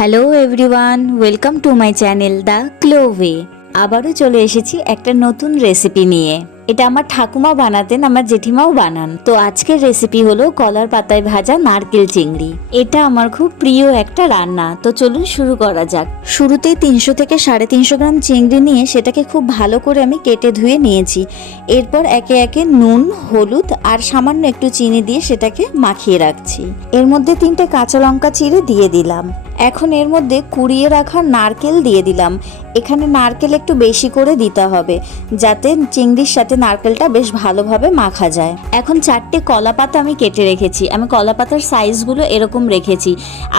Hello everyone welcome to my channel the ক্লোভে আবারও চলে এসেছি একটা নতুন রেসিপি নিয়ে। এটা আমার ঠাকুমা বানাতেন, আমার জেঠিমাও বানান। তো আজকের রেসিপি হলো কলার পাতায় ভাজা নারকেল চিংড়ি। এটা আমার খুব প্রিয় একটা রান্না। তো চলুন শুরু করা যাক। শুরুতেই তিনশো থেকে সাড়ে তিনশো গ্রাম চিংড়ি নিয়ে সেটাকে খুব ভালো করে আমি কেটে ধুয়ে নিয়েছি। এরপর একে একে নুন, হলুদ আর সামান্য একটু চিনি দিয়ে সেটাকে মাখিয়ে রাখছি। এর মধ্যে তিনটে কাঁচা লঙ্কা চিড়ে দিয়ে দিলাম। এখন এর মধ্যে কুড়িয়ে রাখা নারকেল দিয়ে দিলাম। এখানে নারকেল একটু বেশি করে দিতে হবে, যাতে চিংড়ির সাথে নারকেলটা বেশ ভালোভাবে মাখা যায়। এখন চারটে কলা পাতা আমি কেটে রেখেছি। আমি কলা পাতার সাইজগুলো এরকম রেখেছি।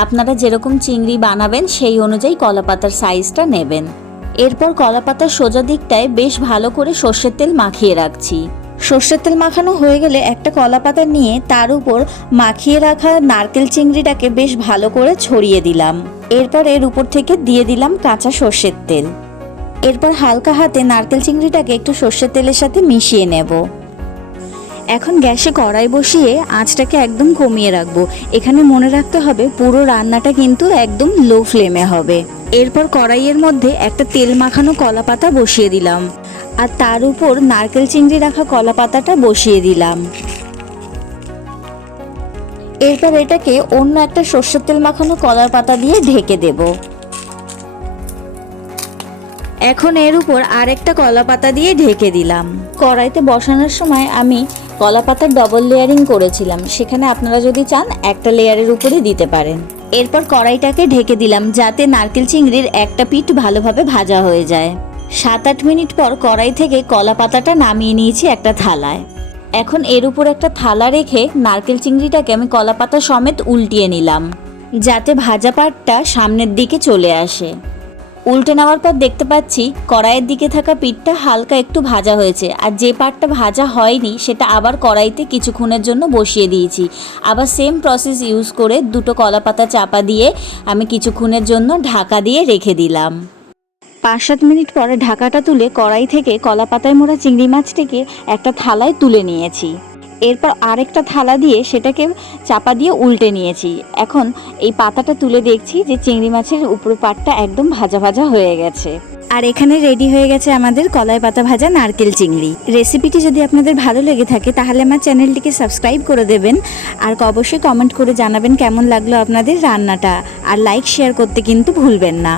আপনারা যেরকম চিংড়ি বানাবেন, সেই অনুযায়ী কলা পাতার সাইজটা নেবেন। এরপর কলা পাতার সোজা দিকটায় বেশ ভালো করে সর্ষের তেল মাখিয়ে রাখছি। সর্ষের তেল মাখানো হয়ে গেলে একটা কলা পাতা নিয়ে তার উপর মাখিয়ে রাখা নারকেল চিংড়িটাকে বেশ ভালো করে ছড়িয়ে দিলাম। এরপর এর উপর থেকে দিয়ে দিলাম কাঁচা সর্ষের তেল। এরপর হালকা হাতে নারকেল চিংড়িটাকে একটু সর্ষের তেলের সাথে মিশিয়ে নেব। এখন গ্যাসে কড়াই বসিয়ে আঁচটাকে একদম কমিয়ে রাখব। এখানে মনে রাখতে হবে পুরো রান্নাটা কিন্তু একদম লো ফ্লেমে হবে। এরপর কড়াইয়ের মধ্যে একটা তেল মাখানো কলা পাতা বসিয়ে দিলাম। আর তার উপর নারকেল চিংড়ি রাখা কলা পাতাটা বসিয়ে দিলাম। এরপর এটাকে অন্য একটা সর্ষের তেল মাখানো কলার পাতা দিয়ে ঢেকে দেব। এখন এর উপর আরেকটা কলা পাতা দিয়ে ঢেকে দিলাম। কড়াইতে বসানোর সময় আমি কলা পাতার ডবল লেয়ারিং করেছিলাম। সেখানে আপনারা যদি চান, একটা লেয়ারের উপরে দিতে পারেন। এরপর কড়াইটাকে ঢেকে দিলাম যাতে নারকেল চিংড়ির একটা পিঠ ভালোভাবে ভাজা হয়ে যায়। সাত আট মিনিট পর কড়াই থেকে কলা পাতাটা নামিয়ে নিয়েছি একটা থালায়। এখন এর উপর একটা থালা রেখে নারকেল চিংড়িটাকে আমি কলা পাতা সমেত উল্টিয়ে নিলাম, যাতে ভাজা পাটটা সামনের দিকে চলে আসে। উল্টে নেওয়ার পর দেখতে পাচ্ছি কড়াইয়ের দিকে থাকা পিঠটা হালকা একটু ভাজা হয়েছে, আর যে পাটটা ভাজা হয়নি সেটা আবার কড়াইতে কিছুক্ষণের জন্য বসিয়ে দিয়েছি। আবার সেম প্রসেস ইউজ করে দুটো কলা পাতা চাপা দিয়ে আমি কিছুক্ষণের জন্য ঢাকা দিয়ে রেখে দিলাম। পাঁচ সাত মিনিট পরে ঢাকাটা তুলে কড়াই থেকে কলা পাতায় মোড়া চিংড়ি মাছটিকে একটা থালায় তুলে নিয়েছি। এরপর আরেকটা থালা দিয়ে সেটাকে চাপা দিয়ে উল্টে নিয়েছি। এখন এই পাতাটা তুলে দেখছি যে চিংড়ি মাছের উপর পাটটা একদম ভাজা ভাজা হয়ে গেছে। আর এখানে রেডি হয়ে গেছে আমাদের কলাই পাতা ভাজা নারকেল চিংড়ি। রেসিপিটি যদি আপনাদের ভালো লেগে থাকে, তাহলে আমার চ্যানেলটিকে সাবস্ক্রাইব করে দেবেন। আর অবশ্যই কমেন্ট করে জানাবেন কেমন লাগল আপনাদের রান্নাটা। আর লাইক শেয়ার করতে কিন্তু ভুলবেন না।